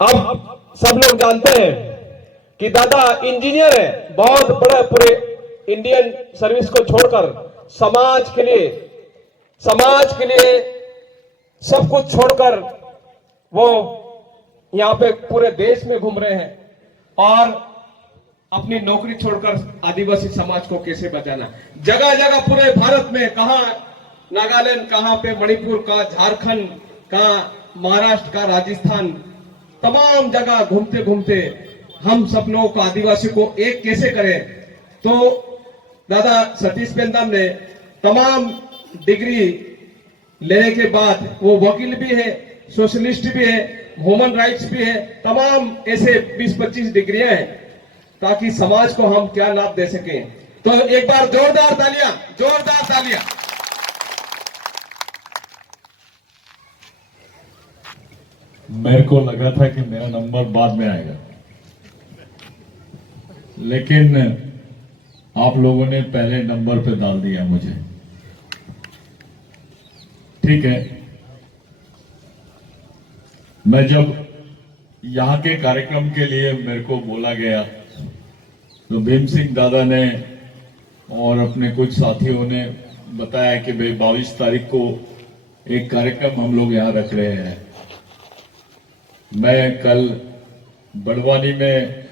अब सब लोग जानते हैं कि दादा इंजीनियर है, बहुत बड़े पूरे इंडियन सर्विस को छोड़कर समाज के लिए सब कुछ छोड़कर वो यहां पे पूरे देश में घूम रहे हैं और अपनी नौकरी छोड़कर आदिवासी समाज को कैसे बचाना, जगह जगह पूरे भारत में, कहां नागालैंड, कहां पे मणिपुर का, झारखंड का, महाराष्ट्र का, राजस्थान, तमाम जगह घूमते घूमते हम सब लोगों को, आदिवासी को एक कैसे करें। तो दादा सतीश बेंदाम ने तमाम डिग्री लेने के बाद वो वकील भी है, सोशलिस्ट भी है, ह्यूमन राइट्स भी है, तमाम ऐसे 20-25 डिग्रियां हैं ताकि समाज को हम क्या लाभ दे सकें। तो एक बार जोरदार तालियां, जोरदार तालियां। मेरे को लगा था कि मेरा नंबर बाद में आएगा, लेकिन आप लोगों ने पहले नंबर पे डाल दिया मुझे। ठीक है, मैं जब यहां के कार्यक्रम के लिए मेरे को बोला गया तो भीम सिंह दादा ने और अपने कुछ साथियों ने बताया कि भाई 22 तारीख को एक कार्यक्रम हम लोग यहां रख रहे हैं। मैं कल बड़वानी में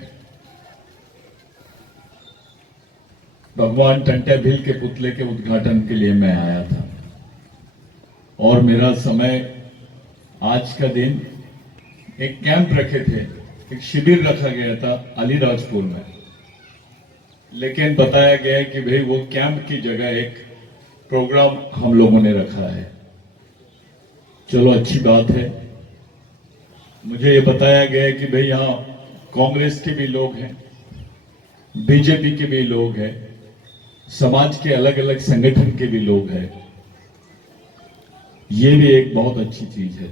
भगवान टंटे भील के पुतले के उद्घाटन के लिए मैं आया था और मेरा समय, आज का दिन, एक कैंप रखे थे, एक शिविर रखा गया था अलीराजपुर में, लेकिन बताया गया कि भाई वो कैंप की जगह एक प्रोग्राम हम लोगों ने रखा है। चलो अच्छी बात है। मुझे ये बताया गया कि भाई यहां कांग्रेस के भी लोग हैं, बीजेपी के भी लोग हैं, समाज के अलग अलग संगठन के भी लोग हैं। ये भी एक बहुत अच्छी चीज है।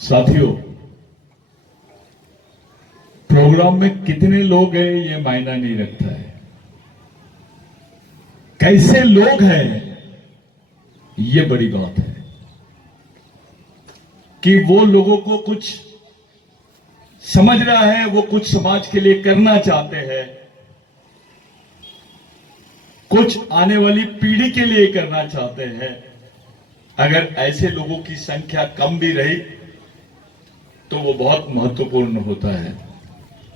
साथियों, प्रोग्राम में कितने लोग हैं ये मायना नहीं रखता है, कैसे लोग हैं ये बड़ी बात है। कि वो लोगों को कुछ समझ रहा है, वो कुछ समाज के लिए करना चाहते हैं, कुछ आने वाली पीढ़ी के लिए करना चाहते हैं। अगर ऐसे लोगों की संख्या कम भी रही तो वो बहुत महत्वपूर्ण होता है।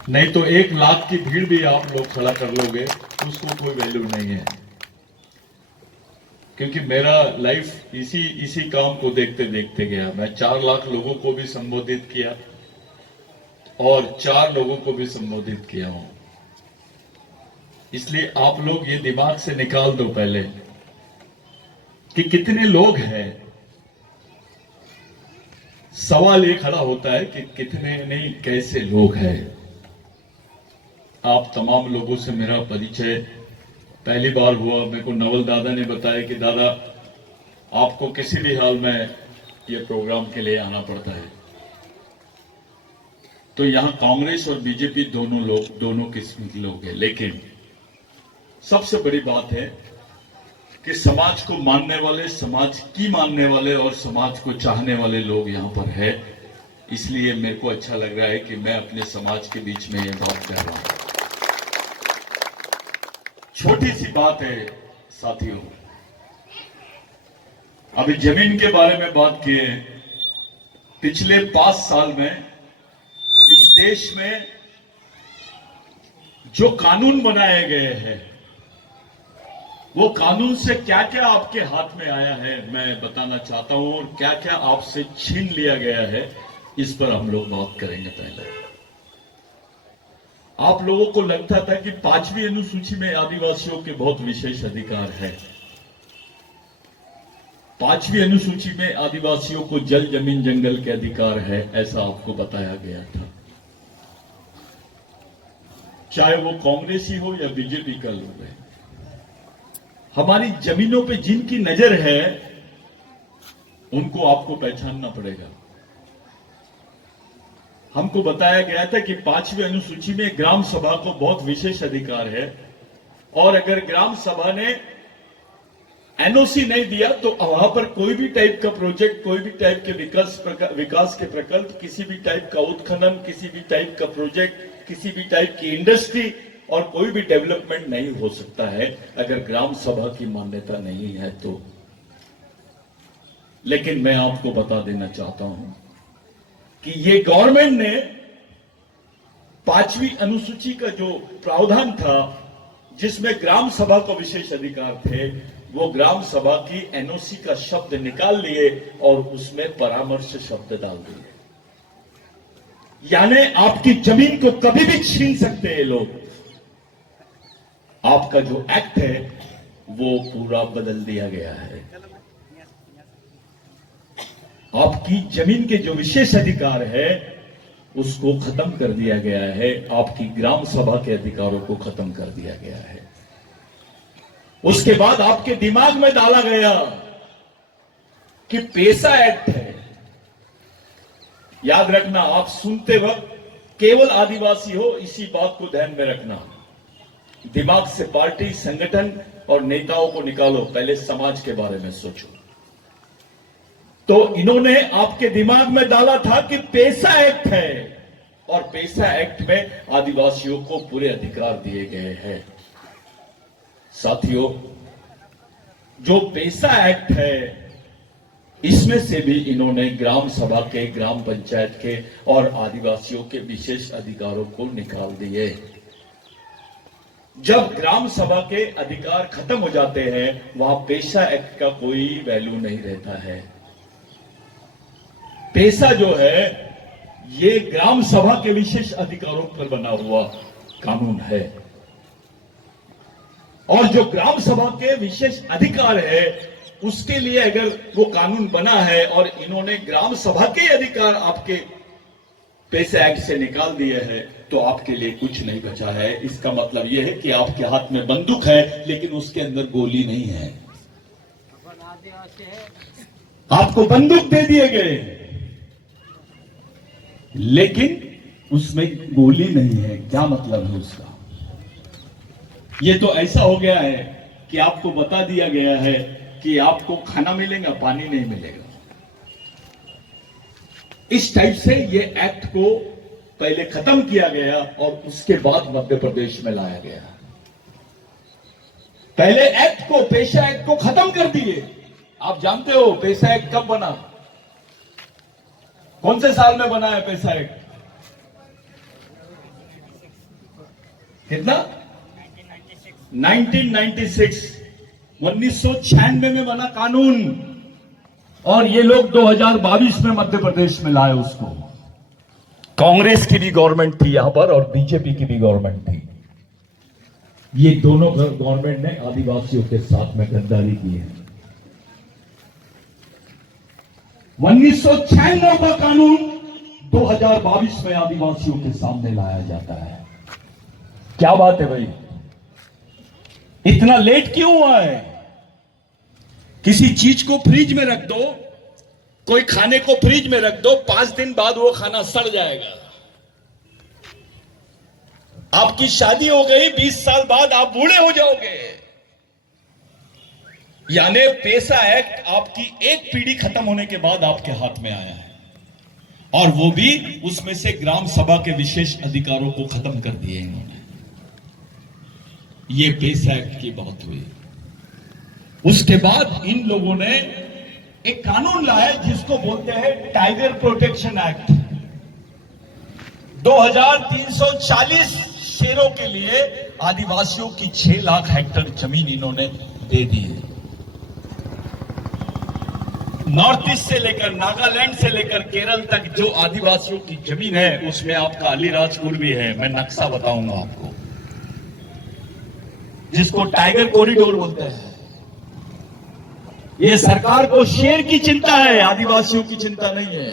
नहीं तो 1 लाख की भीड़ भी आप लोग खड़ा कर लोगे, उसको कोई वैल्यू नहीं है। क्योंकि मेरा लाइफ इसी काम को देखते देखते गया। मैं 4 लाख लोगों को भी संबोधित किया और 4 लोगों को भी संबोधित किया हूं। इसलिए आप लोग ये दिमाग से निकाल दो पहले कि कितने लोग हैं। सवाल ये खड़ा होता है कि कितने नहीं, कैसे लोग हैं। आप तमाम लोगों से मेरा परिचय पहली बार हुआ। मेरे को नवल दादा ने बताया कि दादा आपको किसी भी हाल में ये प्रोग्राम के लिए आना पड़ता है। तो यहां कांग्रेस और बीजेपी दोनों किस्म के लोग हैं, लेकिन सबसे बड़ी बात है कि समाज को मानने वाले, समाज की मानने वाले और समाज को चाहने वाले लोग यहां पर है। इसलिए मेरे को अच्छा लग रहा है कि मैं अपने समाज के बीच में ये बात कर रहा हूं। छोटी सी बात है साथियों, अभी जमीन के बारे में बात किए। पिछले 5 साल में इस देश में जो कानून बनाए गए हैं, वो कानून से क्या क्या आपके हाथ में आया है मैं बताना चाहता हूं, और क्या क्या आपसे छीन लिया गया है इस पर हम लोग बात करेंगे। पहले आप लोगों को लगता था कि 5वीं अनुसूची में आदिवासियों के बहुत विशेष अधिकार है। 5वीं अनुसूची में आदिवासियों को जल, जमीन, जंगल के अधिकार है, ऐसा आपको बताया गया था। चाहे वो कांग्रेसी हो या बीजेपी का लोग है, हमारी जमीनों पे जिनकी नजर है उनको आपको पहचानना पड़ेगा। हमको बताया गया था कि 5वीं अनुसूची में ग्राम सभा को बहुत विशेष अधिकार है, और अगर ग्राम सभा ने एनओसी नहीं दिया तो वहां पर कोई भी टाइप का प्रोजेक्ट, कोई भी टाइप के विकास के प्रकल्प, किसी भी टाइप का उत्खनन, किसी भी टाइप का प्रोजेक्ट, किसी भी टाइप की इंडस्ट्री और कोई भी डेवलपमेंट नहीं हो सकता है अगर ग्राम सभा की मान्यता नहीं है तो। लेकिन मैं आपको बता देना चाहता हूं कि ये गवर्नमेंट ने 5वीं अनुसूची का जो प्रावधान था जिसमें ग्राम सभा को विशेष अधिकार थे, वो ग्राम सभा की एनओसी का शब्द निकाल लिए और उसमें परामर्श शब्द डाल दिए। यानी आपकी जमीन को कभी भी छीन सकते हैं लोग। आपका जो एक्ट है वो पूरा बदल दिया गया है। आपकी जमीन के जो विशेष अधिकार है उसको खत्म कर दिया गया है। आपकी ग्राम सभा के अधिकारों को खत्म कर दिया गया है। उसके बाद आपके दिमाग में डाला गया कि पेसा एक्ट है। याद रखना, आप सुनते वक्त केवल आदिवासी हो इसी बात को ध्यान में रखना। दिमाग से पार्टी, संगठन और नेताओं को निकालो, पहले समाज के बारे में सोचो। तो इन्होंने आपके दिमाग में डाला था कि पेसा एक्ट है और पेसा एक्ट में आदिवासियों को पूरे अधिकार दिए गए हैं। साथियों, जो पेसा एक्ट है इसमें से भी इन्होंने ग्राम सभा के, ग्राम पंचायत के और आदिवासियों के विशेष अधिकारों को निकाल दिए। जब ग्राम सभा के अधिकार खत्म हो जाते हैं वहां पेसा एक्ट का कोई वैल्यू नहीं रहता है। पेसा जो है ये ग्राम सभा के विशेष अधिकारों पर बना हुआ कानून है और जो ग्राम सभा के विशेष अधिकार है उसके लिए अगर वो कानून बना है और इन्होंने ग्राम सभा के अधिकार आपके पेसा एक्ट से निकाल दिए हैं तो आपके लिए कुछ नहीं बचा है। इसका मतलब यह है कि आपके हाथ में बंदूक है लेकिन उसके अंदर गोली नहीं है। आपको बंदूक दे दिए गए लेकिन उसमें गोली नहीं है। क्या मतलब है उसका? ये तो ऐसा हो गया है कि आपको बता दिया गया है कि आपको खाना मिलेगा, पानी नहीं मिलेगा। इस टाइप से ये एक्ट को पहले खत्म किया गया और उसके बाद मध्य प्रदेश में लाया गया। पहले एक्ट को, पेशा एक्ट को खत्म कर दिए। आप जानते हो पेशा एक्ट कब बना? कौन से साल में बना है पेशा एक्ट? कितना? 1996 1996 में बना कानून और ये लोग 2022 में मध्य प्रदेश में लाए उसको। कांग्रेस की भी गवर्नमेंट थी यहां पर और बीजेपी की भी गवर्नमेंट थी। ये दोनों गवर्नमेंट ने आदिवासियों के साथ में गद्दारी की है। 1996 का कानून 2022 में आदिवासियों के सामने लाया जाता है। क्या बात है भाई? इतना लेट क्यों हुआ है? किसी चीज को फ्रिज में रख दो, कोई खाने को फ्रिज में रख दो, 5 दिन बाद वो खाना सड़ जाएगा। आपकी शादी हो गई, 20 साल बाद आप बूढ़े हो जाओगे। यानी पेशा एक्ट आपकी एक पीढ़ी खत्म होने के बाद आपके हाथ में आया है और वो भी उसमें से ग्राम सभा के विशेष अधिकारों को खत्म कर दिए इन्होंने। ये पेशा एक्ट की बात हुई। उसके बाद इन लोगों ने एक कानून लाया जिसको बोलते हैं टाइगर प्रोटेक्शन एक्ट। 2340 शेरों के लिए आदिवासियों की 6 लाख हेक्टेयर जमीन इन्होंने दे दी है। नॉर्थ ईस्ट से लेकर, नागालैंड से लेकर केरल तक जो आदिवासियों की जमीन है उसमें आपका अलीराजपुर भी है। मैं नक्शा बताऊंगा आपको, जिसको टाइगर कॉरिडोर बोलते हैं। ये सरकार को शेर की चिंता है, आदिवासियों की चिंता नहीं है।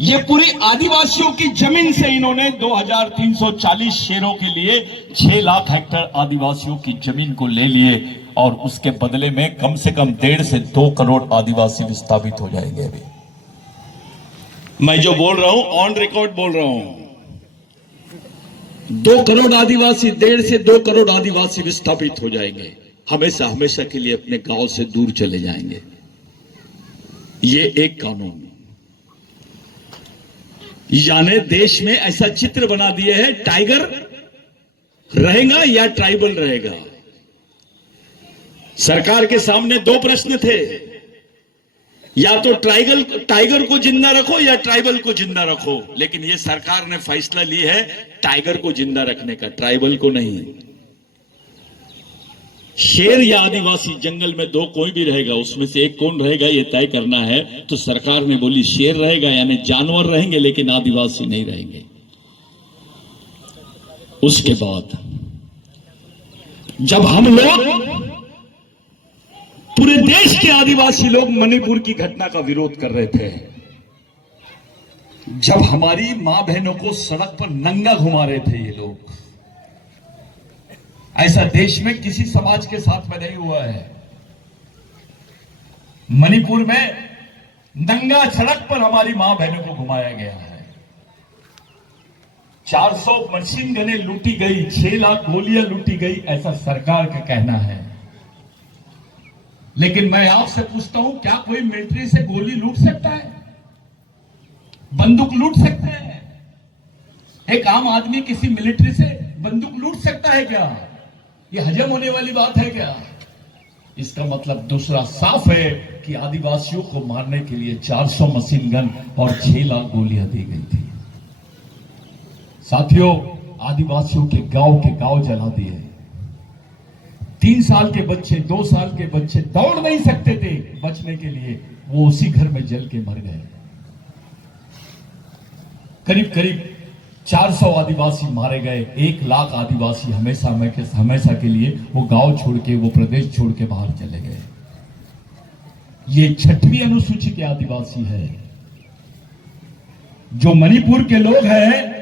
ये पूरी आदिवासियों की जमीन से इन्होंने 2340 शेरों के लिए 6 लाख हेक्टेयर आदिवासियों की जमीन को ले लिए और उसके बदले में कम से कम 1.5 से 2 करोड़ आदिवासी विस्थापित हो जाएंगे। अभी मैं जो बोल रहा हूं ऑन रिकॉर्ड बोल रहा हूं। 2 करोड़ आदिवासी, 1.5 से 2 करोड़ आदिवासी विस्थापित हो जाएंगे। हमेशा हमेशा के लिए अपने गांव से दूर चले जाएंगे। ये एक कानून यानी देश में ऐसा चित्र बना दिए है, टाइगर रहेगा या ट्राइबल रहेगा। सरकार के सामने दो प्रश्न थे, या तो टाइगर को जिंदा रखो या ट्राइबल को जिंदा रखो, लेकिन ये सरकार ने फैसला ली है टाइगर को जिंदा रखने का, ट्राइबल को नहीं। शेर या आदिवासी जंगल में दो कोई भी रहेगा, उसमें से एक कौन रहेगा ये तय करना है। तो सरकार ने बोली शेर रहेगा, यानी जानवर रहेंगे लेकिन आदिवासी नहीं रहेंगे। उसके बाद जब हम लोग पूरे देश के आदिवासी लोग मणिपुर की घटना का विरोध कर रहे थे, जब हमारी मां बहनों को सड़क पर नंगा घुमा रहे थे ये लोग, ऐसा देश में किसी समाज के साथ में नहीं हुआ है। मणिपुर में नंगा सड़क पर हमारी मां बहनों को घुमाया गया है। 400 मशीन गनें लूटी गई, 6 लाख गोलियां लूटी गई, ऐसा सरकार का कहना है। लेकिन मैं आपसे पूछता हूं, क्या कोई मिलिट्री से गोली लूट सकता है? बंदूक लूट सकता है? एक आम आदमी किसी मिलिट्री से बंदूक लूट सकता है क्या? ये हजम होने वाली बात है क्या? इसका मतलब दूसरा साफ है कि आदिवासियों को मारने के लिए 400 मशीन गन और 6 लाख गोलियां दी गई थी। साथियों, आदिवासियों के गांव जला दिए। 3 साल के बच्चे, 2 साल के बच्चे दौड़ नहीं सकते थे बचने के लिए, वो उसी घर में जल के मर गए। करीब करीब 400 आदिवासी मारे गए, 1 लाख आदिवासी हमेशा के लिए वो गांव छोड़ के, वो प्रदेश छोड़ के बाहर चले गए। ये 6वीं अनुसूची के आदिवासी है। जो मणिपुर के लोग हैं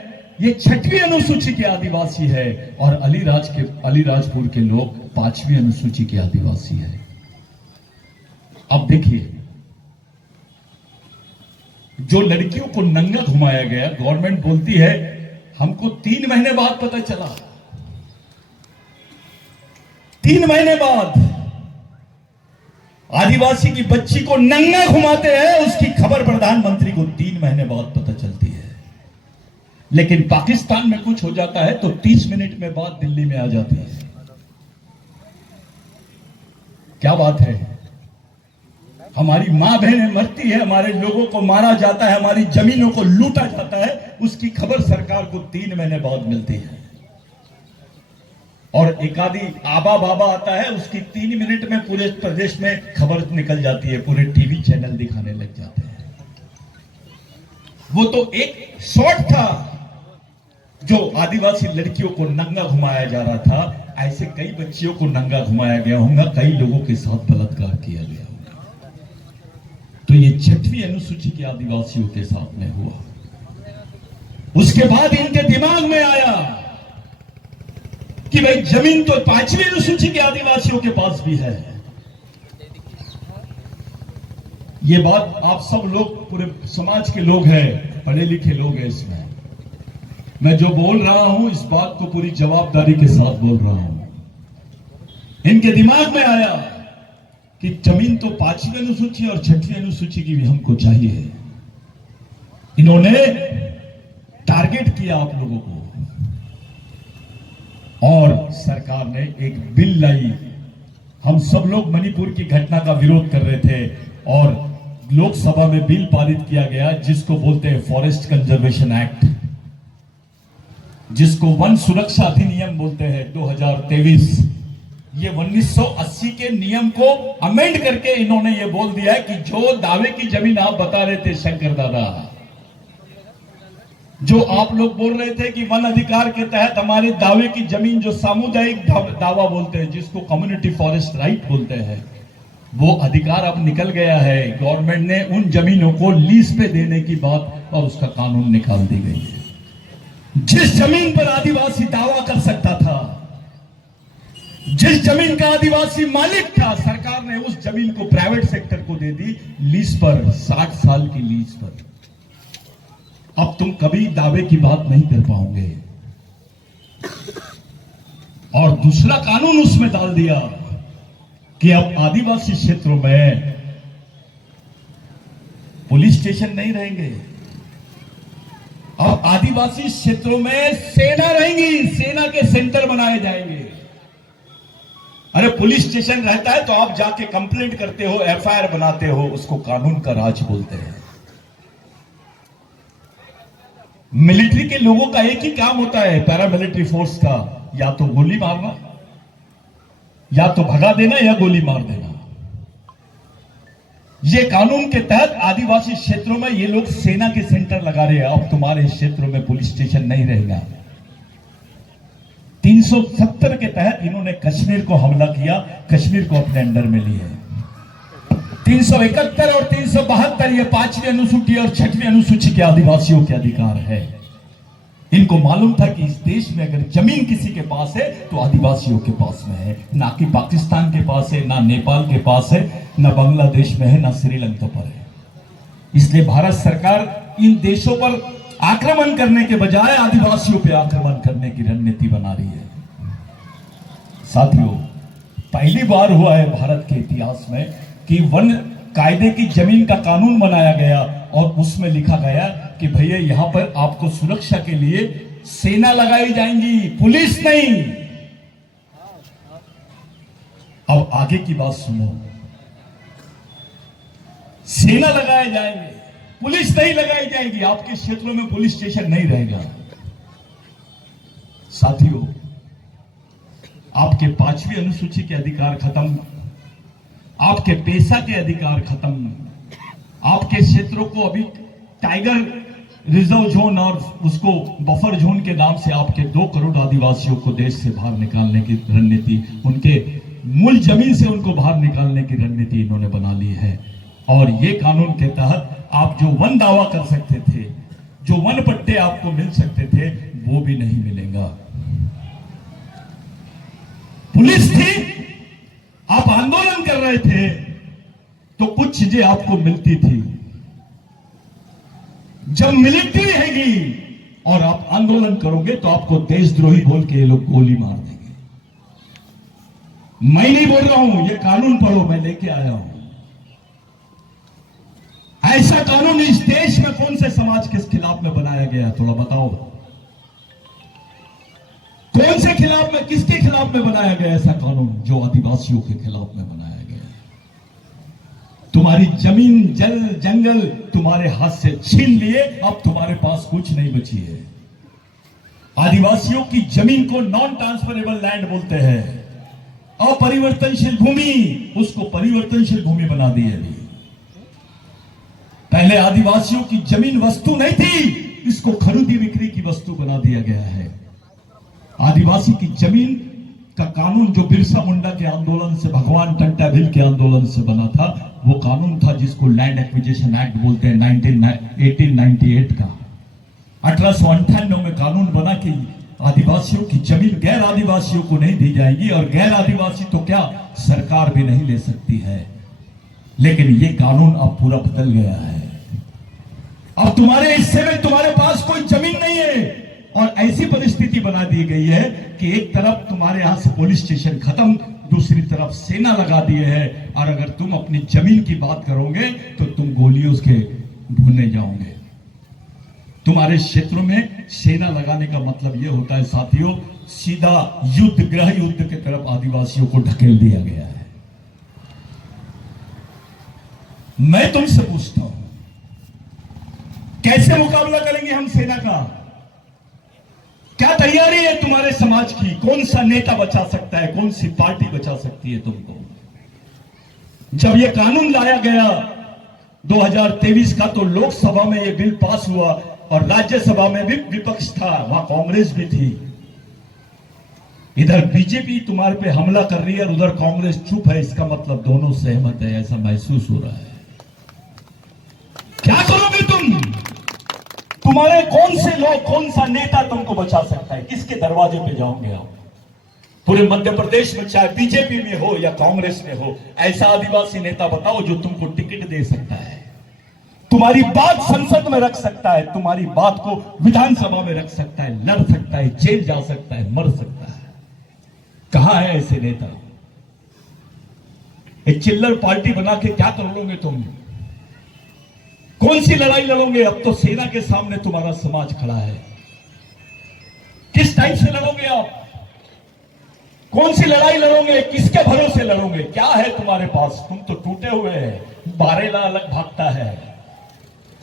ये 6वीं अनुसूची के आदिवासी है, और अलीराजपुर के लोग 5वीं अनुसूची के आदिवासी है। अब देखिए, जो लड़कियों को नंगा घुमाया गया, गवर्नमेंट बोलती है हमको 3 महीने बाद पता चला। 3 महीने बाद आदिवासी की बच्ची को नंगा घुमाते हैं, उसकी खबर प्रधानमंत्री को 3 महीने बाद पता चलती है। लेकिन पाकिस्तान में कुछ हो जाता है तो 30 मिनट में बाद दिल्ली में आ जाती है। क्या बात है? हमारी मां बहनें मरती है, हमारे लोगों को मारा जाता है, हमारी जमीनों को लूटा जाता है, उसकी खबर सरकार को 3 महीने बाद मिलती है। और एक आदि आबा बाबा आता है, उसकी 3 मिनट में पूरे प्रदेश में खबर निकल जाती है, पूरे टीवी चैनल दिखाने लग जाते हैं। वो तो एक शॉट था जो आदिवासी लड़कियों को नंगा घुमाया जा रहा था। ऐसे कई बच्चियों को नंगा घुमाया गया होगा, कई लोगों के साथ बलात्कार किया गया होगा। तो ये 6वीं अनुसूची के आदिवासियों के साथ में हुआ। उसके बाद इनके दिमाग में आया कि भाई जमीन तो 5वीं अनुसूची के आदिवासियों के पास भी है। ये बात आप सब लोग, पूरे समाज के लोग हैं, पढ़े लिखे लोग हैं, इसमें मैं जो बोल रहा हूं इस बात को पूरी जवाबदारी के साथ बोल रहा हूं। इनके दिमाग में आया कि जमीन तो 5वीं अनुसूची और 6वीं अनुसूची की भी हमको चाहिए। इन्होंने टारगेट किया आप लोगों को, और सरकार ने एक बिल लाई। हम सब लोग मणिपुर की घटना का विरोध कर रहे थे, और लोकसभा में बिल पारित किया गया जिसको बोलते हैं फॉरेस्ट कंजर्वेशन एक्ट, जिसको वन सुरक्षा अधिनियम बोलते हैं 2023। ये 1980 के नियम को अमेंड करके इन्होंने ये बोल दिया है कि जो दावे की जमीन आप बता रहे थे शंकर दादा, जो आप लोग बोल रहे थे कि वन अधिकार के तहत हमारे दावे की जमीन, जो सामुदायिक दावा बोलते हैं, जिसको कम्युनिटी फॉरेस्ट राइट बोलते हैं, वो अधिकार अब निकल गया है। गवर्नमेंट ने उन जमीनों को लीज पे देने की बात और उसका कानून निकाल दी गई है। जिस जमीन पर आदिवासी दावा कर सकता था, जिस जमीन का आदिवासी मालिक था, सरकार ने उस जमीन को प्राइवेट सेक्टर को दे दी लीज पर, 60 साल की लीज पर। अब तुम कभी दावे की बात नहीं कर पाओगे। और दूसरा कानून उसमें डाल दिया कि अब आदिवासी क्षेत्रों में पुलिस स्टेशन नहीं रहेंगे। अब आदिवासी क्षेत्रों में सेना रहेंगी, सेना के सेंटर बनाए जाएंगे। अरे पुलिस स्टेशन रहता है तो आप जाके कंप्लेंट करते हो, एफआईआर बनाते हो, उसको कानून का राज बोलते हैं। मिलिट्री के लोगों का एक ही काम होता है, पैरामिलिट्री फोर्स का, या तो गोली मारना, या तो भगा देना, या गोली मार देना। ये कानून के तहत आदिवासी क्षेत्रों में ये लोग सेना के सेंटर लगा रहे हैं। अब तुम्हारे क्षेत्रों में पुलिस स्टेशन नहीं रहेगा। 370 के तहत इन्होंने कश्मीर को हमला किया, कश्मीर को अपने अंडर में लिए। 371 और 372 ये 5वीं अनुसूची और 6वीं अनुसूची के आदिवासियों के अधिकार है। इनको मालूम था कि इस देश में अगर जमीन किसी के पास है तो आदिवासियों के पास में है, ना कि पाकिस्तान के पास है, ना नेपाल के पास है, ना बांग्लादेश में है, ना श्रीलंका पर है। इसलिए भारत सरकार इन देशों पर आक्रमण करने के बजाय आदिवासियों पर आक्रमण करने की रणनीति बना रही है। साथियों, पहली बार हुआ है भारत के इतिहास में कि वन कायदे की जमीन का कानून बनाया गया और उसमें लिखा गया कि भैया यहां पर आपको सुरक्षा के लिए सेना लगाई जाएंगी, पुलिस नहीं। अब आगे की बात सुनो, सेना लगाए जाएंगे, पुलिस नहीं लगाई जाएगी, आपके क्षेत्रों में पुलिस स्टेशन नहीं रहेगा। साथियों, आपके 5वीं अनुसूची के अधिकार खत्म, आपके पेशा के अधिकार खत्म, आपके क्षेत्रों को अभी टाइगर रिजर्व जोन और उसको बफर जोन के नाम से आपके 2 करोड़ आदिवासियों को देश से बाहर निकालने की रणनीति, उनके मूल जमीन से उनको बाहर निकालने की रणनीति इन्होंने बना ली है। और ये कानून के तहत आप जो वन दावा कर सकते थे, जो वन पट्टे आपको मिल सकते थे, वो भी नहीं मिलेगा। पुलिस थी, आप आंदोलन कर रहे थे तो कुछ चीजें आपको मिलती थी। जब मिलिट्री रहेगी और आप आंदोलन करोगे तो आपको देशद्रोही बोल के ये लोग गोली मार देंगे। मैं नहीं बोल रहा हूं, ये कानून पढ़ो, मैं लेके आया हूं। ऐसा कानून इस देश में कौन से समाज के खिलाफ में बनाया गया, थोड़ा बताओ। कौन से खिलाफ में, किसके खिलाफ में बनाया गया ऐसा कानून जो आदिवासियों के खिलाफ में बनाया गया? तुम्हारी जमीन, जल, जंगल तुम्हारे हाथ से छीन लिए, अब तुम्हारे पास कुछ नहीं बची है। आदिवासियों की जमीन को नॉन ट्रांसफरेबल लैंड बोलते हैं, अपरिवर्तनशील भूमि, उसको परिवर्तनशील भूमि बना दी है। पहले आदिवासियों की जमीन वस्तु नहीं थी, इसको खरीदी बिक्री की वस्तु बना दिया गया है। आदिवासी की जमीन का कानून जो बिरसा मुंडा के आंदोलन से, भगवान टंटा भील के आंदोलन से बना था, वो कानून था जिसको लैंड एक्विजिशन एक्ट बोलते हैं, 1898 का। 1898 में कानून बना कि आदिवासियों की जमीन गैर आदिवासियों को नहीं दी जाएगी, और गैर आदिवासी तो क्या, सरकार भी नहीं ले सकती है। लेकिन ये कानून अब पूरा बदल गया है। अब तुम्हारे हिस्से में तुम्हारे पास कोई जमीन नहीं है, और ऐसी परिस्थिति बना दी गई है कि एक तरफ तुम्हारे यहां से पुलिस स्टेशन खत्म, दूसरी तरफ सेना लगा दिए है। और अगर तुम अपनी जमीन की बात करोगे तो तुम गोलियों के भूने जाओगे। तुम्हारे क्षेत्रों में सेना लगाने का मतलब यह होता है साथियों, सीधा युद्ध, गृह युद्ध की तरफ आदिवासियों को ढकेल दिया गया है। मैं तुमसे पूछता हूं, कैसे मुकाबला करेंगे हम सेना का? क्या तैयारी है तुम्हारे समाज की? कौन सा नेता बचा सकता है, कौन सी पार्टी बचा सकती है तुमको? जब यह कानून लाया गया 2023 का, तो लोकसभा में यह बिल पास हुआ और राज्यसभा में भी विपक्ष था, वहां कांग्रेस भी थी। इधर बीजेपी तुम्हारे पे हमला कर रही है और उधर कांग्रेस चुप है, इसका मतलब दोनों सहमत है, ऐसा महसूस हो रहा है। क्या करोगे तुम? तुम्हारे कौन से लोग, कौन सा नेता तुमको बचा सकता है? किसके दरवाजे पे जाओगे आप? पूरे मध्य प्रदेश में चाहे बीजेपी में हो या कांग्रेस में हो, ऐसा आदिवासी नेता बताओ जो तुमको टिकट दे सकता है, तुम्हारी बात संसद में रख सकता है, तुम्हारी बात को विधानसभा में रख सकता है, लड़ सकता है, जेल जा सकता है, मर सकता है। कहां है ऐसे नेता? एक चिल्लर पार्टी बना के क्या कर लोगे तुम? कौन सी लड़ाई लड़ोगे? अब तो सेना के सामने तुम्हारा समाज खड़ा है। किस टाइप से लड़ोगे आप? कौन सी लड़ाई लड़ोगे? किसके भरोसे लड़ोगे? क्या है तुम्हारे पास? तुम तो टूटे हुए हैं। बारेला अलग भागता है,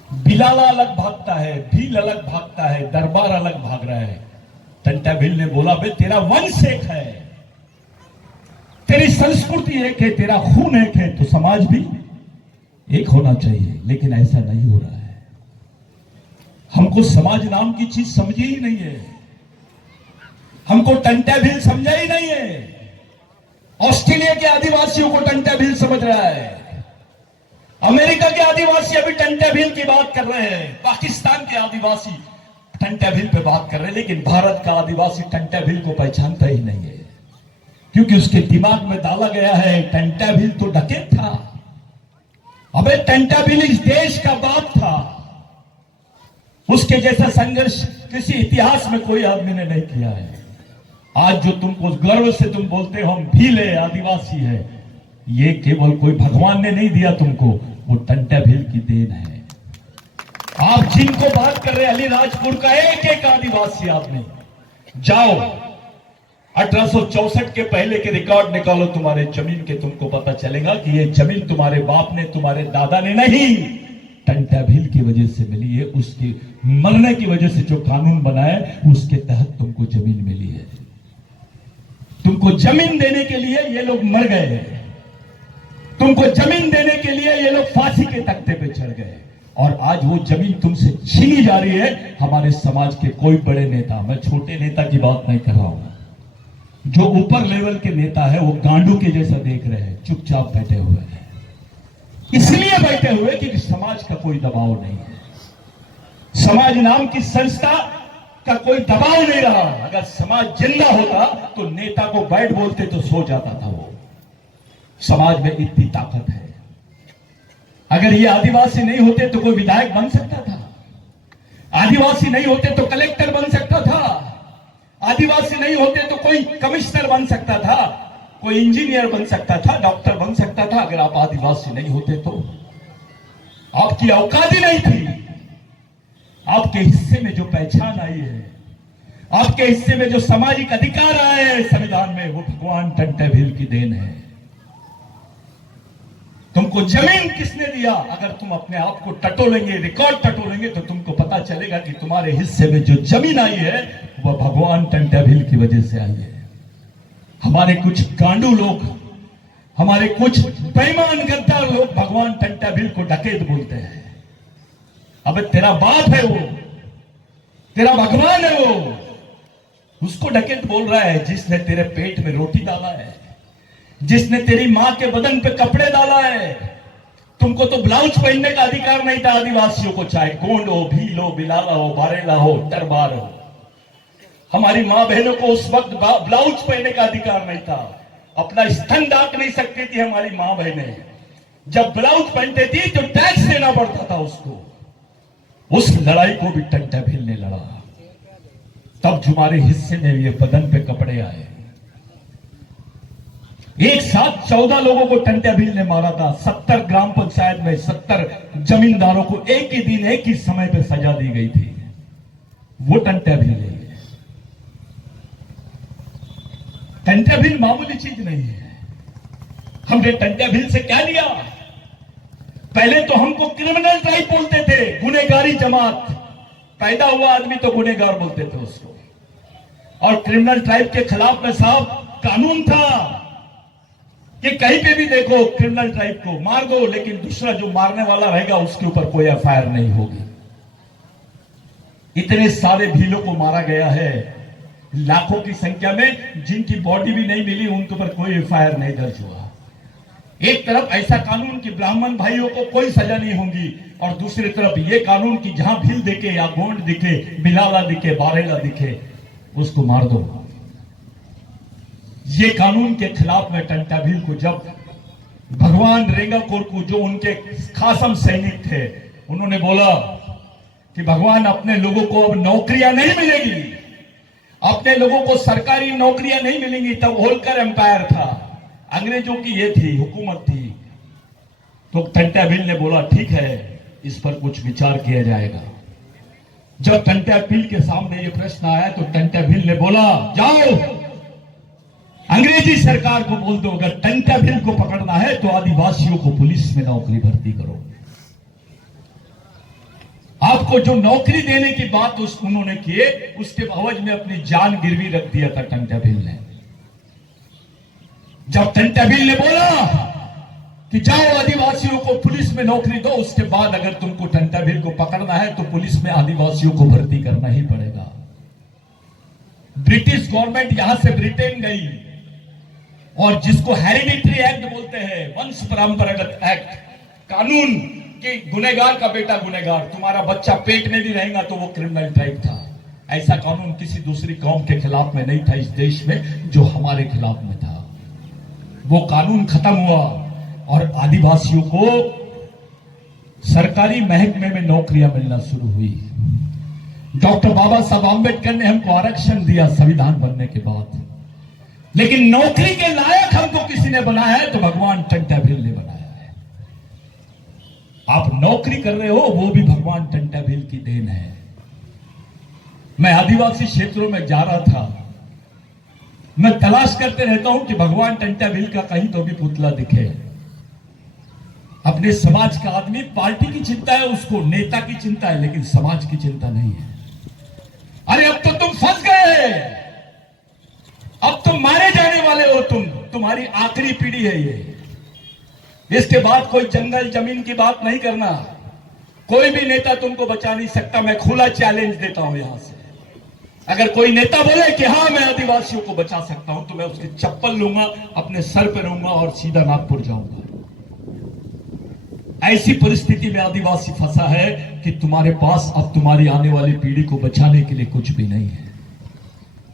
बिलाला अलग भागता है, भील अलग भागता है, दरबार अलग भाग रहा है। टंटा भील ने बोला, बे तेरा वंश एक है, तेरी संस्कृति एक है, तेरा खून एक है, तो समाज भी एक होना चाहिए। लेकिन ऐसा नहीं हो रहा है। हमको समाज नाम की चीज समझी ही नहीं है। हमको टंटा भील समझा ही नहीं है। ऑस्ट्रेलिया के आदिवासियों को टंटा भील समझ रहा है। अमेरिका के आदिवासी अभी टंटा भील की बात कर रहे हैं। पाकिस्तान के आदिवासी टंटा भील पे बात कर रहे हैं। लेकिन भारत का आदिवासी टंटा भील को पहचानता ही नहीं है, क्योंकि उसके दिमाग में डाला गया है टंटा भील तो डकैत था। अबे टंटा भील इस देश का बाप था। उसके जैसा संघर्ष किसी इतिहास में कोई आदमी ने नहीं किया है। आज जो तुमको गर्व से तुम बोलते हो हम भील है, आदिवासी है, ये केवल कोई भगवान ने नहीं दिया तुमको, वो टंटा भील की देन है। आप जिनको बात कर रहे हैं अलीराजपुर का एक एक आदिवासी आदमी, जाओ 1864 के पहले के रिकॉर्ड निकालो तुम्हारे जमीन के, तुमको पता चलेगा कि ये जमीन तुम्हारे बाप ने, तुम्हारे दादा ने नहीं, टंटा भील की वजह से मिली है। उसके मरने की वजह से जो कानून बनाए उसके तहत तुमको जमीन मिली है। तुमको जमीन देने के लिए ये लोग मर गए हैं। तुमको जमीन देने के लिए ये लोग फांसी के तख्ते पे चढ़ गए, और आज वो जमीन तुमसे छीनी जा रही है। हमारे समाज के कोई बड़े नेता, मैं छोटे नेता की बात नहीं कर रहा हूं, जो ऊपर लेवल के नेता है वो गांडू के जैसा देख रहे हैं, चुपचाप बैठे हुए हैं। इसलिए बैठे हुए कि समाज का कोई दबाव नहीं है। समाज नाम की संस्था का कोई दबाव नहीं रहा। अगर समाज जिंदा होता तो नेता को बैठ बोलते तो सो जाता था वो। समाज में इतनी ताकत है। अगर ये आदिवासी नहीं होते तो कोई विधायक बन सकता था, आदिवासी नहीं होते तो कलेक्टर बन सकता था, आदिवासी नहीं होते तो कोई कमिश्नर बन सकता था, कोई इंजीनियर बन सकता था, डॉक्टर बन सकता था। अगर आप आदिवासी नहीं होते तो आपकी औकात ही नहीं थी। आपके हिस्से में जो पहचान आई है, आपके हिस्से में जो सामाजिक अधिकार आए हैं संविधान में, वो भगवान टंटा भील की देन है। तुमको जमीन किसने दिया? अगर तुम अपने आप को टटोलेंगे, रिकॉर्ड टटोलेंगे, तो तुमको पता चलेगा कि तुम्हारे हिस्से में जो जमीन आई है वह भगवान टंटा भील की वजह से आई है। हमारे कुछ गांडू लोग, हमारे कुछ बेईमान गद्दार लोग भगवान टंटा भील को डकैत बोलते हैं। अब तेरा बाप है वो, तेरा भगवान है वो, उसको डकैत बोल रहा है जिसने तेरे पेट में रोटी डाला है, जिसने तेरी मां के बदन पे कपड़े डाला है। तुमको तो ब्लाउज पहनने का अधिकार नहीं था आदिवासियों को, चाहे गोंड हो, भील हो, बिलाला हो, बारेला हो, दरबार हो। हमारी मां बहनों को उस वक्त ब्लाउज पहनने का अधिकार नहीं था। अपना स्तन ढांक नहीं सकती थी हमारी मां बहनें। जब ब्लाउज पहनते थी तो टैक्स देना पड़ता था उसको। उस लड़ाई को भी टंटा भील ने लड़ा, तब तुम्हारे हिस्से में ये बदन पे कपड़े आए। एक साथ 14 लोगों को टंटा भील ने मारा था। 70 ग्राम पंचायत में 70 जमींदारों को एक ही दिन, एक ही समय पे सजा दी गई थी। वो टंटा भील है। टंटा भील मामूली चीज नहीं है। हमने टंटा भील से क्या लिया? पहले तो हमको क्रिमिनल ट्राइब बोलते थे, गुनहगारी जमात। पैदा हुआ आदमी तो गुनहगार बोलते थे उसको। और क्रिमिनल ट्राइब के खिलाफ में साहब कानून था कि कहीं पे भी देखो क्रिमिनल ट्राइब को मार दो, लेकिन दूसरा जो मारने वाला रहेगा उसके ऊपर कोई एफआईआर नहीं होगी। इतने सारे भीलों को मारा गया है, लाखों की संख्या में, जिनकी बॉडी भी नहीं मिली उनके ऊपर कोई एफआईआर नहीं दर्ज हुआ। एक तरफ ऐसा कानून कि ब्राह्मण भाइयों को कोई सजा नहीं होगी, और दूसरी तरफ ये कानून कि जहां भील दिखे या गोंड दिखे, बिलाला दिखे, बारेला दिखे, उसको मार दो। ये कानून के खिलाफ में टंटा भील को जब भगवान रेंगा कोरकू, जो उनके खासम सैनिक थे, उन्होंने बोला कि भगवान अपने लोगों को अब नौकरियां नहीं मिलेगी, अपने लोगों को सरकारी नौकरियां नहीं मिलेंगी। तब होलकर एम्पायर था, अंग्रेजों की ये थी, हुकूमत थी। तो टंट्या भील ने बोला ठीक है, इस पर कुछ विचार किया जाएगा। जब टंट्या भील के सामने ये प्रश्न आया तो टंट्या भील ने बोला, जाओ अंग्रेजी सरकार को बोल दो, अगर टंट्या भील को पकड़ना है तो आदिवासियों को पुलिस में नौकरी भर्ती करो। आपको जो नौकरी देने की बात उन्होंने की, उसके एवज में अपनी जान गिरवी रख दिया था टंट्या भील ने। जब टंट्या भील ने बोला कि जाओ आदिवासियों को पुलिस में नौकरी दो, उसके बाद अगर तुमको टंट्या भील को पकड़ना है तो पुलिस में आदिवासियों को भर्ती करना ही पड़ेगा। ब्रिटिश गवर्नमेंट यहां से ब्रिटेन गई और जिसको हेरिडिटरी एक्ट बोलते हैं, वंश परंपरागत एक्ट, कानून कि गुनहगार का बेटा गुनहगार, तुम्हारा बच्चा पेट में भी रहेगा तो वो क्रिमिनल टाइप था। ऐसा कानून किसी दूसरी कौम के खिलाफ में नहीं था इस देश में, जो हमारे खिलाफ में था। वो कानून खत्म हुआ और आदिवासियों को सरकारी महकमे में नौकरियां मिलना शुरू हुई। डॉक्टर बाबा साहब आंबेडकर ने हमको आरक्षण दिया संविधान बनने के बाद, लेकिन नौकरी के लायक हमको किसी ने बनाया है तो भगवान टंट्या भील ने बनाया है। आप नौकरी कर रहे हो, वो भी भगवान टंट्या भील की देन है। मैं आदिवासी क्षेत्रों में जा रहा था, मैं तलाश करते रहता हूं कि भगवान टंट्या भील का कहीं तो भी पुतला दिखे। अपने समाज का आदमी, पार्टी की चिंता है उसको, नेता की चिंता है, लेकिन समाज की चिंता नहीं है। अरे अब तो तुम फंस गए, अब तुम मारे जाने वाले हो, तुम्हारी आखिरी पीढ़ी है ये। इसके बाद कोई जंगल जमीन की बात नहीं करना, कोई भी नेता तुमको बचा नहीं सकता। मैं खुला चैलेंज देता हूं यहां से, अगर कोई नेता बोले कि हाँ मैं आदिवासियों को बचा सकता हूं, तो मैं उसकी चप्पल लूंगा, अपने सर पे रहूंगा और सीधा नागपुर जाऊंगा। ऐसी परिस्थिति में आदिवासी फंसा है कि तुम्हारे पास अब तुम्हारी आने वाली पीढ़ी को बचाने के लिए कुछ भी नहीं है।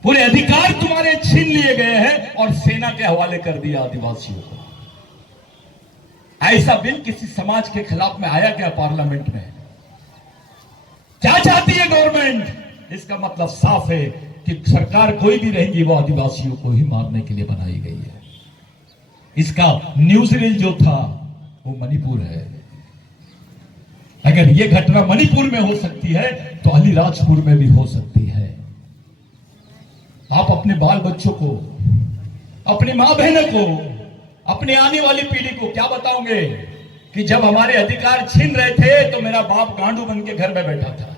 पूरे अधिकार तुम्हारे छीन लिए गए हैं और सेना के हवाले कर दिया आदिवासियों को। ऐसा बिल किसी समाज के खिलाफ में आया क्या पार्लियामेंट में? क्या चाहती है गवर्नमेंट? इसका मतलब साफ है कि सरकार कोई भी रहेगी वो आदिवासियों को ही मारने के लिए बनाई गई है। इसका न्यूज रील जो था वो मणिपुर है। अगर ये घटना मणिपुर में हो सकती है तो अलीराजपुर में भी हो सकती है। आप अपने बाल बच्चों को, अपनी मां बहनों को, अपने आने वाली पीढ़ी को क्या बताओगे कि जब हमारे अधिकार छीन रहे थे तो मेरा बाप गांडू बन के घर में बैठा था,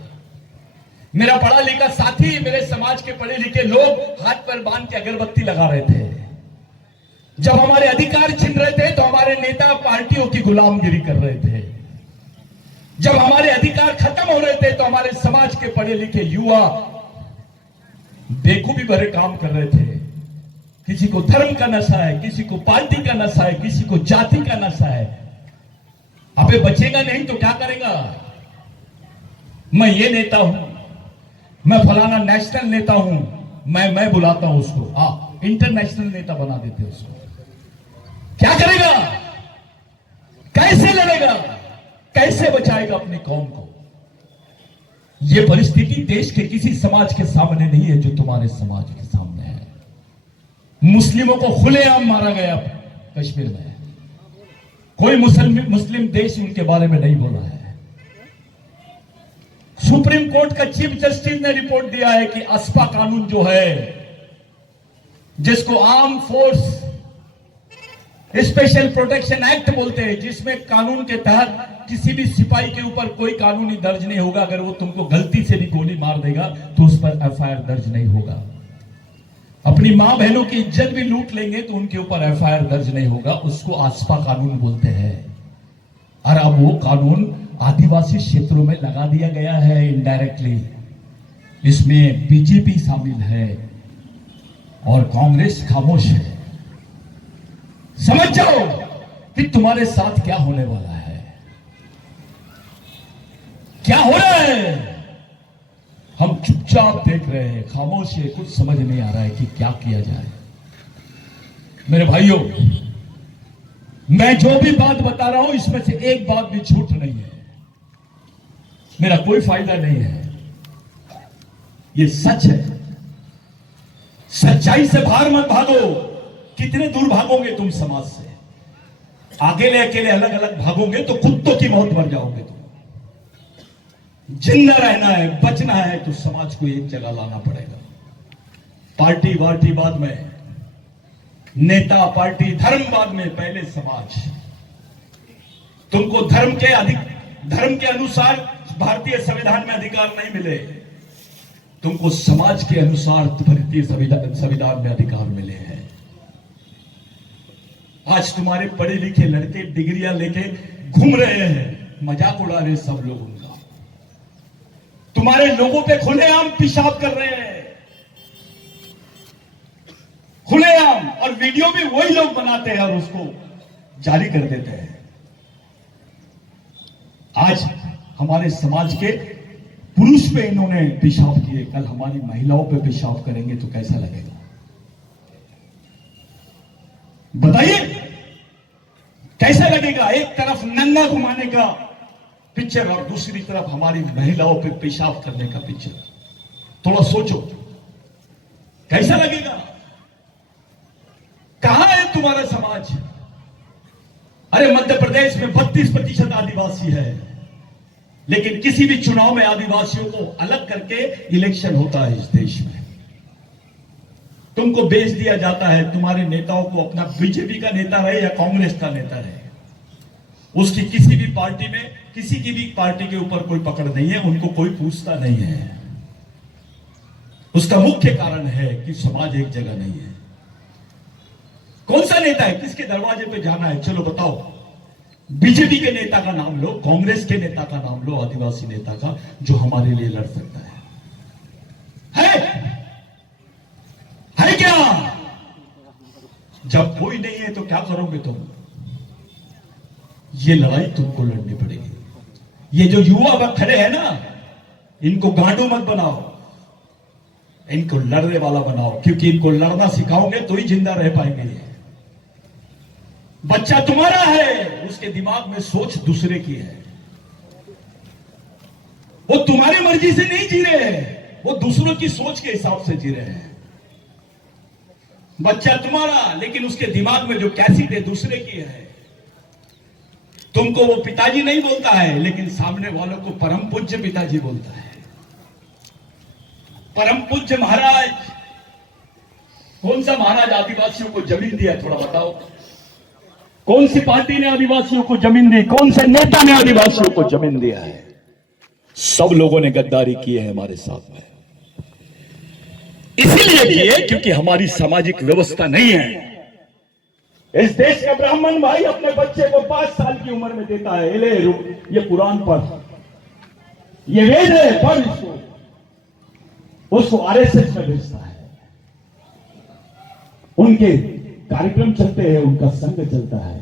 मेरा पढ़ा लिखा साथी, मेरे समाज के पढ़े लिखे लोग हाथ पर बांध के अगरबत्ती लगा रहे थे। जब हमारे अधिकार छीन रहे थे तो हमारे नेता पार्टियों की गुलामगिरी कर रहे थे। जब हमारे अधिकार खत्म हो रहे थे तो हमारे समाज के पढ़े लिखे युवा बेखूबी भरे काम कर रहे थे। किसी को धर्म का नशा है, किसी को पार्टी का नशा है, किसी को जाति का नशा है। अबे बचेगा नहीं तो क्या करेगा? मैं ये नेता हूं, मैं फलाना नेशनल नेता हूं, मैं बुलाता हूं उसको, इंटरनेशनल नेता बना देते उसको। क्या करेगा? कैसे लड़ेगा? कैसे बचाएगा अपनी कौम को? यह परिस्थिति देश के किसी समाज के सामने नहीं है जो तुम्हारे समाज के सामने है। मुस्लिमों को खुलेआम मारा गया कश्मीर में, कोई मुस्लिम देश उनके बारे में नहीं बोला है। सुप्रीम कोर्ट का चीफ जस्टिस ने रिपोर्ट दिया है कि अस्पा कानून जो है, जिसको arm force special protection act बोलते हैं, जिसमें कानून के तहत किसी भी सिपाही के ऊपर कोई कानूनी दर्ज नहीं होगा। अगर वो तुमको गलती से भी गोली मार देगा तो उस पर एफआईआर दर्ज नहीं होगा। अपनी मां बहनों की इज्जत भी लूट लेंगे तो उनके ऊपर एफआईआर दर्ज नहीं होगा। उसको आस्पा कानून बोलते हैं। और अब वो कानून आदिवासी क्षेत्रों में लगा दिया गया है इनडायरेक्टली। इसमें बीजेपी शामिल है और कांग्रेस खामोश है। समझ जाओ कि तुम्हारे साथ क्या होने वाला है, क्या हो रहा है। हम चुपचाप देख रहे हैं, खामोश है, कुछ समझ नहीं आ रहा है कि क्या किया जाए। मेरे भाइयों, मैं जो भी बात बता रहा हूं इसमें से एक बात भी झूठ नहीं है, मेरा कोई फायदा नहीं है, ये सच है। सच्चाई से बाहर मत भागो। कितने दूर भागोगे तुम समाज से? अकेले अकेले अलग अलग भागोगे तो कुत्तों की मौत मर जाओगे तुम। जिंदा रहना है, बचना है तो समाज को एक जगह लाना पड़ेगा। पार्टी वार्टी बाद में, नेता पार्टी धर्म बाद में, पहले समाज। तुमको धर्म के अनुसार भारतीय संविधान में अधिकार नहीं मिले, तुमको समाज के अनुसार भारतीय संविधान में अधिकार मिले हैं। आज तुम्हारे पढ़े लिखे लड़के डिग्रियां लेके घूम रहे हैं, मजाक उड़ा रहे सब लोग उनका। तुम्हारे लोगों पे खुलेआम पेशाब कर रहे हैं, खुलेआम, और वीडियो भी वही लोग बनाते हैं और उसको जारी कर देते हैं। आज हमारे समाज के पुरुष पे इन्होंने पेशाब किए, कल हमारी महिलाओं पे पेशाब करेंगे तो कैसा लगेगा? बताइए कैसा लगेगा? एक तरफ नंगा घुमाने का पिक्चर और दूसरी तरफ हमारी महिलाओं पे पेशाब करने का पिक्चर। थोड़ा सोचो कैसा लगेगा? कहां है तुम्हारा समाज? अरे मध्य प्रदेश में 32% आदिवासी है, लेकिन किसी भी चुनाव में आदिवासियों को अलग करके इलेक्शन होता है इस देश में। तुमको बेच दिया जाता है, तुम्हारे नेताओं को, अपना बीजेपी का नेता रहे या कांग्रेस का नेता रहे, उसकी किसी भी पार्टी में, किसी की भी पार्टी के ऊपर कोई पकड़ नहीं है, उनको कोई पूछता नहीं है। उसका मुख्य कारण है कि समाज एक जगह नहीं है। कौन सा नेता है, किसके दरवाजे पे जाना है? चलो बताओ, बीजेपी के नेता का नाम लो, कांग्रेस के नेता का नाम लो, आदिवासी नेता का, जो हमारे लिए लड़ सकता है क्या? जब कोई नहीं है तो क्या करोगे तुम? ये लड़ाई तुमको लड़नी पड़ेगी। ये जो युवा वक्त खड़े हैं ना, इनको गांडू मत बनाओ, इनको लड़ने वाला बनाओ, क्योंकि इनको लड़ना सिखाओगे तो ही जिंदा रह पाएंगे। ये बच्चा तुम्हारा है, उसके दिमाग में सोच दूसरे की है, वो तुम्हारी मर्जी से नहीं जी रहे हैं, वो दूसरों की सोच के हिसाब से जी रहे हैं। बच्चा तुम्हारा, लेकिन उसके दिमाग में जो कैसेट है दूसरे की है। तुमको वो पिताजी नहीं बोलता है, लेकिन सामने वालों को परम पूज्य पिताजी बोलता है। परम पूज्य महाराज, कौन सा महाराज आदिवासियों को जमीन दिया, थोड़ा बताओ? कौन सी पार्टी ने आदिवासियों को जमीन दी? कौन से नेता ने आदिवासियों को जमीन दिया है? सब लोगों ने गद्दारी की है हमारे साथ में, इसीलिए किए क्योंकि हमारी सामाजिक व्यवस्था नहीं है। इस देश का ब्राह्मण भाई अपने बच्चे को 5 साल की उम्र में देता है, ले ये कुरान पढ़, ये वेद है, पढ़ इसको, उसको आरएसएस में भेजता है। उनके कार्यक्रम चलते हैं, उनका संघ चलता है।